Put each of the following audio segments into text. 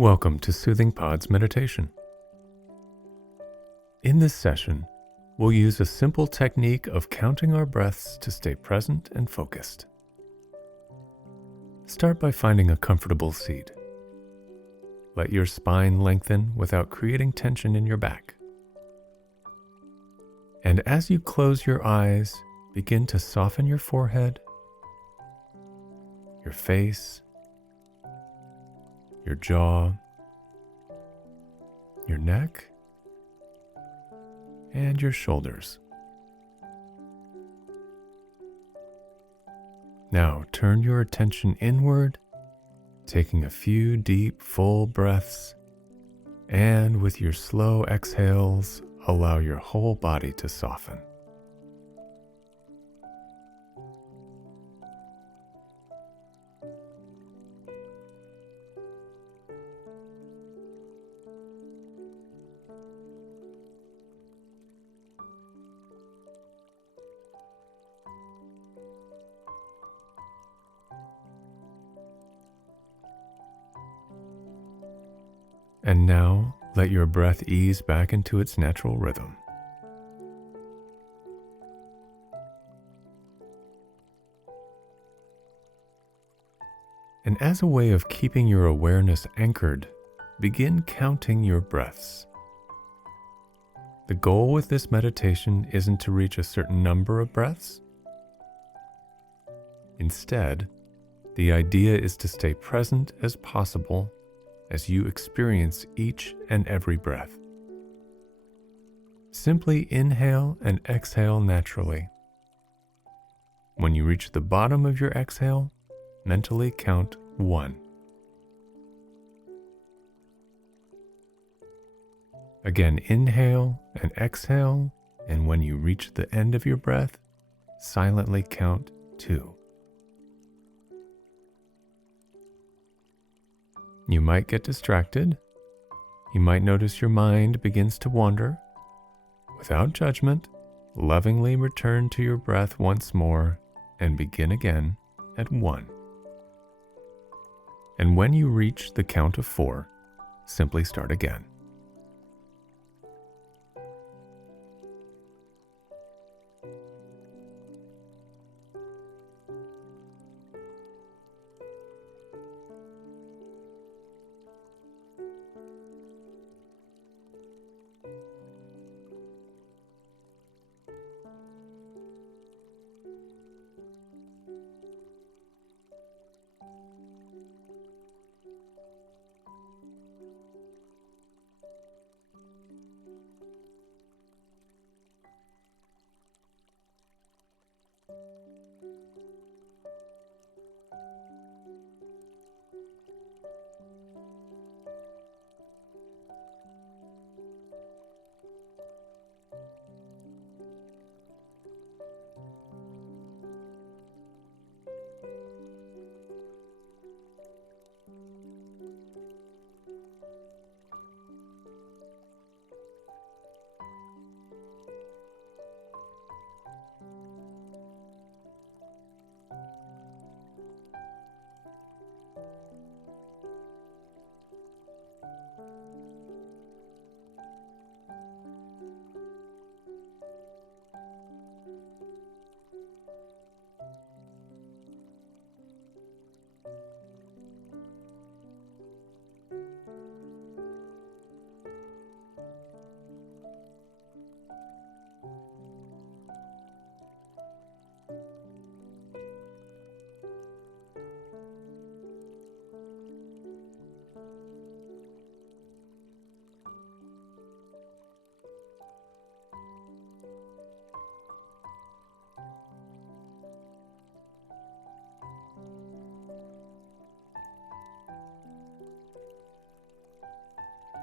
Welcome to Soothing Pod's meditation. In this session, we'll use a simple technique of counting our breaths to stay present and focused. Start by finding a comfortable seat. Let your spine lengthen without creating tension in your back. And as you close your eyes, begin to soften your forehead, your face, your jaw, your neck, and your shoulders. Now turn your attention inward, taking a few deep, full breaths, and with your slow exhales, allow your whole body to soften. And now, let your breath ease back into its natural rhythm. And as a way of keeping your awareness anchored, begin counting your breaths. The goal with this meditation isn't to reach a certain number of breaths. Instead, the idea is to stay present as possible as you experience each and every breath. Simply inhale and exhale naturally. When you reach the bottom of your exhale, mentally count 1. Again, inhale and exhale, and when you reach the end of your breath, silently count 2. You might get distracted. You might notice your mind begins to wander. Without judgment, lovingly return to your breath once more and begin again at 1. And when you reach the count of 4, simply start again.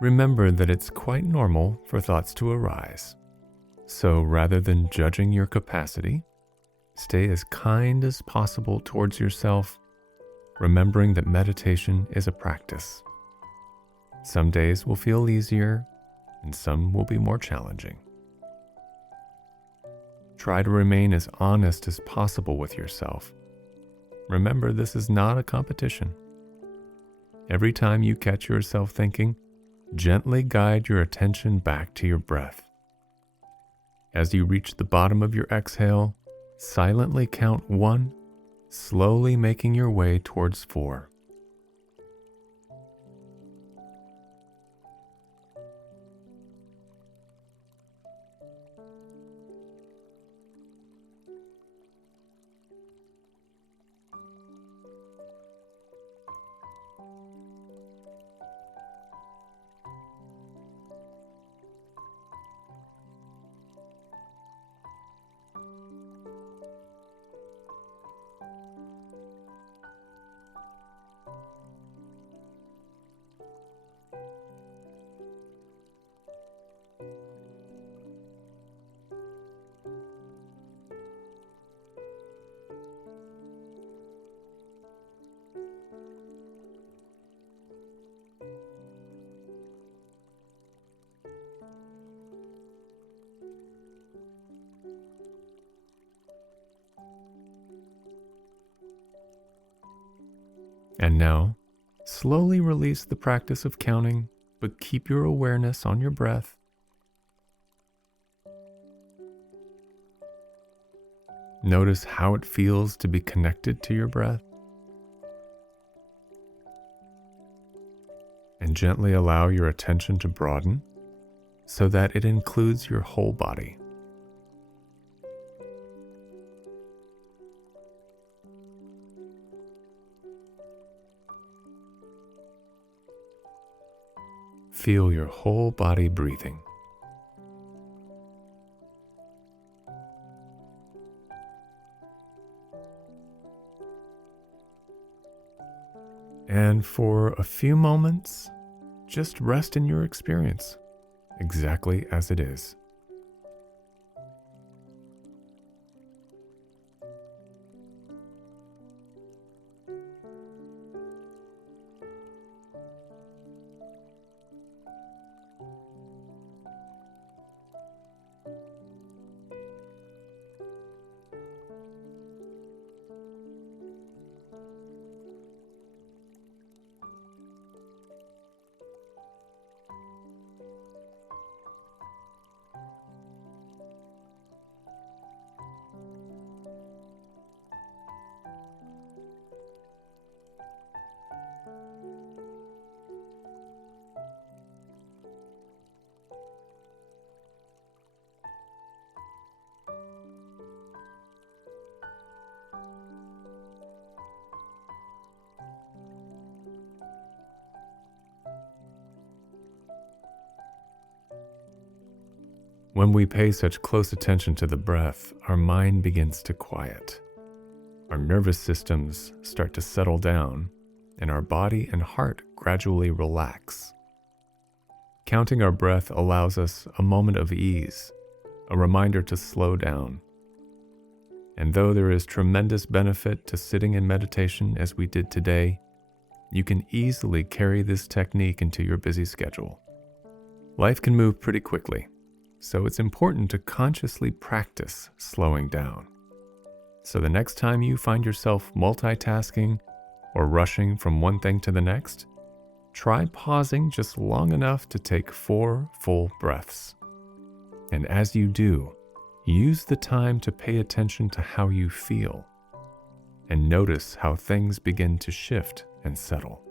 Remember that it's quite normal for thoughts to arise. So rather than judging your capacity, stay as kind as possible towards yourself, remembering that meditation is a practice. Some days will feel easier, and some will be more challenging. Try to remain as honest as possible with yourself. Remember, this is not a competition. Every time you catch yourself thinking, gently guide your attention back to your breath. As you reach the bottom of your exhale, silently count 1, slowly making your way towards 4. And now, slowly release the practice of counting, but keep your awareness on your breath. Notice how it feels to be connected to your breath. And gently allow your attention to broaden so that it includes your whole body. Feel your whole body breathing. And for a few moments, just rest in your experience, exactly as it is. When we pay such close attention to the breath, our mind begins to quiet. Our nervous systems start to settle down, and our body and heart gradually relax. Counting our breath allows us a moment of ease, a reminder to slow down. And though there is tremendous benefit to sitting in meditation as we did today, you can easily carry this technique into your busy schedule. Life can move pretty quickly, so it's important to consciously practice slowing down. So the next time you find yourself multitasking or rushing from one thing to the next, try pausing just long enough to take 4 full breaths. And as you do, use the time to pay attention to how you feel and notice how things begin to shift and settle.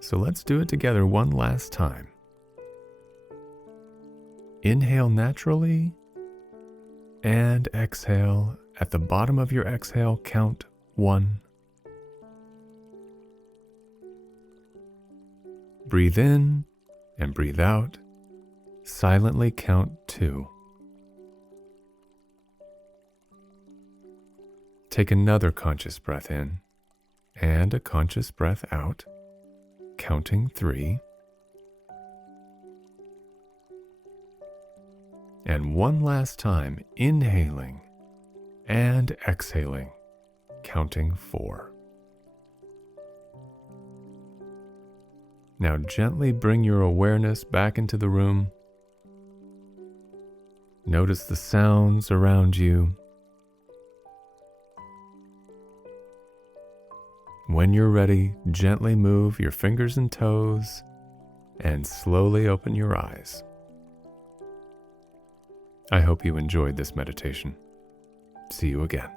So let's do it together one last time. Inhale naturally and exhale. At the bottom of your exhale, count 1. Breathe in and breathe out. Silently count 2. Take another conscious breath in and a conscious breath out, counting 3. And one last time, inhaling and exhaling, counting 4. Now gently bring your awareness back into the room. Notice the sounds around you. When you're ready, gently move your fingers and toes and slowly open your eyes. I hope you enjoyed this meditation. See you again.